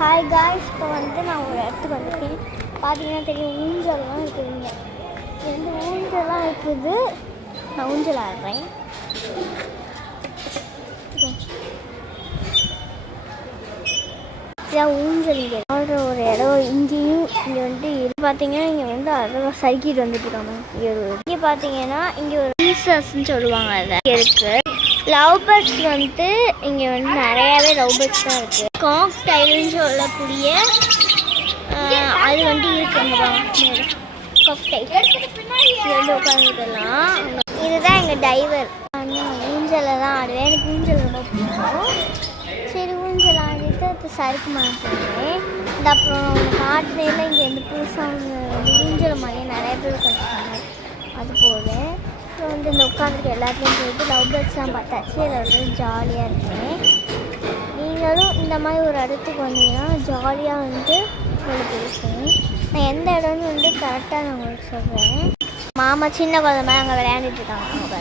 Hi guys, இப்போ நான் ஒரு இடத்துக்கு வந்திருக்கேன். பார்த்தீங்கன்னா தெரியும், ஊஞ்சல்லாம் இருக்குதுங்க. ரெண்டு ஊஞ்சல்லாம் இருக்குது. நான் ஊஞ்சல் ஆடுறேன். இதான் ஊஞ்சல். இங்கே ஆடுற ஒரு இடம். இங்கேயும் இங்கே பார்த்தீங்கன்னா இங்கே அதெல்லாம் சறுக்கிட்டு வந்துட்டுருக்காங்க. இங்கே பார்த்தீங்கன்னா இங்கே ஒரு பீசஸ்ன்னு சொல்லுவாங்க. அதை இருக்குது. லவ் பேர்ட்ஸ் இங்கே நிறையாவே லவ் பேர்ட்ஸ் தான் இருக்குது. காக்டைல்னு சொல்லக்கூடிய அது இருக்குங்க. காக்டைல் உட்காந்துக்கலாம். இதுதான் எங்கள் டைவர். ஊஞ்சலில் தான் ஆடுவேன். எனக்கு ஊஞ்சல் ரொம்ப பிடிக்கும். சரி, ஊஞ்சல் ஆடிட்டு அது சறுக்கு மாட்டேன். இந்த அப்புறம் காட்டில் இங்கே புதுசாக ஊஞ்சல் மாதிரி நிறைய பேர் உட்காந்துருக்காங்க. அது போதும். அப்புறம் இந்த உட்காந்துருக்கு எல்லாத்துலேயும் போயிட்டு லவ் பேர்ட்ஸ்லாம் பார்த்தாச்சு. அதில் ஜாலியாக இருக்கேன். நீங்களும் இந்த மாதிரி ஒரு இடத்துக்கு வந்தீங்கன்னா ஜாலியாக உங்களுக்கு பேசுவேன். நான் எந்த இடம்னு கரெக்டாக நான் உங்களுக்கு சொல்கிறேன். மாமா சின்ன குழந்தை மாதிரி அங்கே விளையாண்டுட்டு இருக்காங்க.